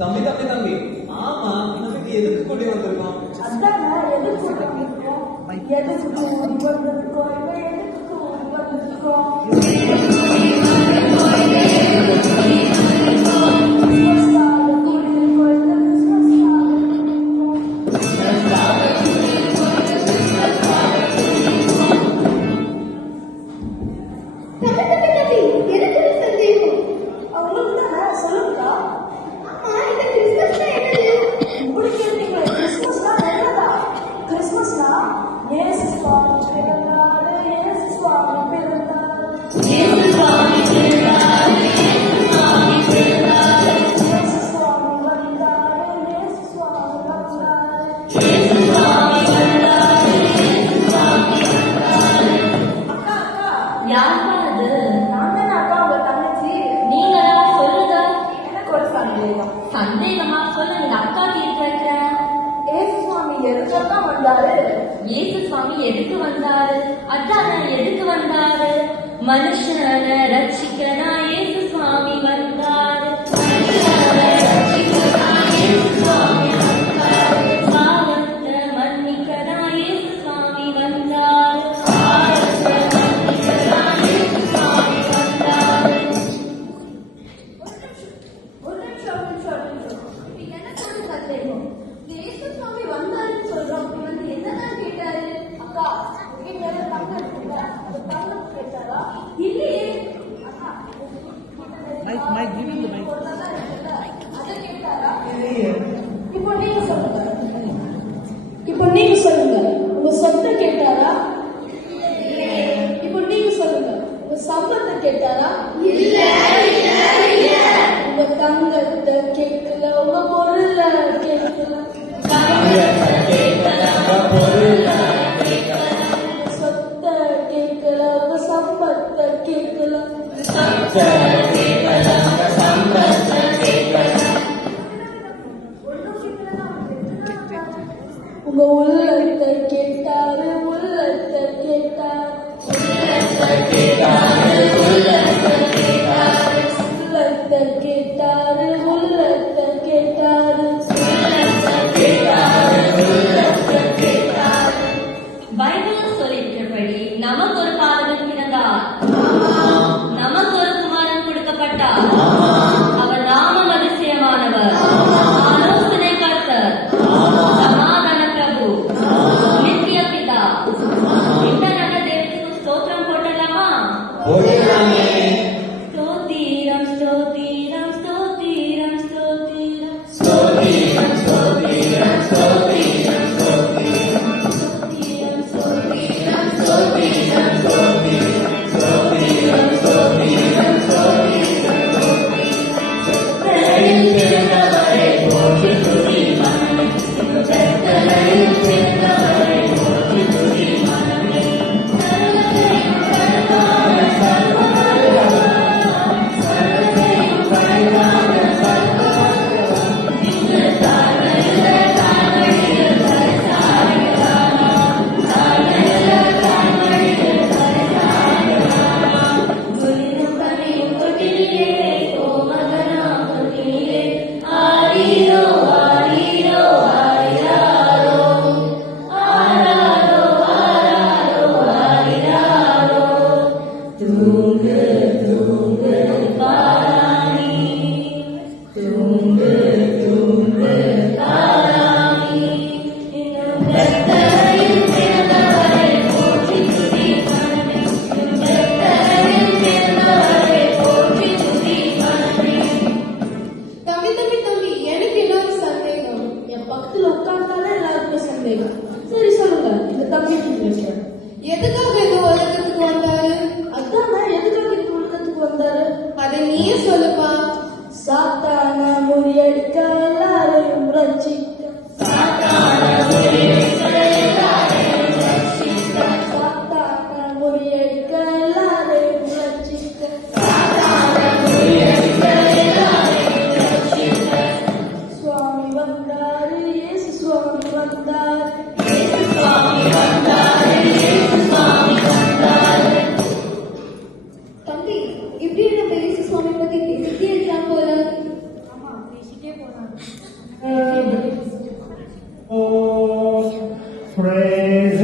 தம்பி தம்பி தம்பி, ஆமா நமக்கு எதுக்கு கொண்டு வந்திருக்கோம்? அதான் எதுக்கு வந்திருக்கோம்? எதுக்கு வந்திருக்கோம்? எதுக்கு வந்திருக்கோம்? சந்தேகமா சொல்லுங்க, அக்கா கேட்க. இயேசு சுவாமி எதுக்கு வந்தாரு? அதான் எதுக்கு வந்தாரு? மனுஷனை ரட்சிக்கனா இயேசு சுவாமி வந்தாரு. பாவத்தை மன்னிக்கனா இயேசு சுவாமி வந்தாரு. இப்போ நீங்க சொல்லுங்க, உங்க சொத்தை கேட்டாரா? இப்போ நீங்க சொல்லுங்க, உங்க சம்பளத்தை கேட்டாரா? உங்க தங்கத்தை கேட்கல, உங்க பொருளை கேட்கல, சொத்தை கேட்கல, உங்க சம்பளத்தை கேட்கல, உங்க உள்ளத்தை கேட்டாரு, உள்ளத்தை கேட்டாரு, உள்ளத்தை கேட்டாரு, உள்ளத்தை கேட்டாரு. பைபிள் சொல்லியிருக்கிறபடி நமக்கு ஒரு பாதகன் பிறந்தார், நமக்கு ஒரு குமாரன் கொடுக்கப்பட்டார். அவர் நாமம் அதிசயமானவர், ஆலோசனை கர்த்தர், சமாதான பிரபு, நித்திய பிதா. இந்த நல்ல தேவத்துக்கு ஸ்தோத்திரம் போட்டலாமா? ஸ்தோத்திரம் ஸ்தோத்திரம் ஸ்தோத்திரம் ஸ்தோத்திரம் ஸ்தோத்திரம் ஸ்தோத்திரம் சரி சொல்லுங்க, இந்த தம்பி எதுக்காக இந்த உலகத்துக்கு வந்தாரு? அதான் எதுக்காக இந்த உலகத்துக்கு வந்தாரு? அதை நீயே சொல்லுப்பா. சாத்தான முறியடிக்க எல்லாரையும் ரட்சிக்க, சாத்தான முறியடிக்க எல்லாரையும் ரட்சிக்க, சுவாமி வந்தாரு, இயேசு சுவாமி வந்தாரு, தம்பி இப்படி நம்ம இயேசு சுவாமி பத்தி பேசிட்டே இருக்கலாம் போல. ஆமா, பேசிட்டே Oh, praise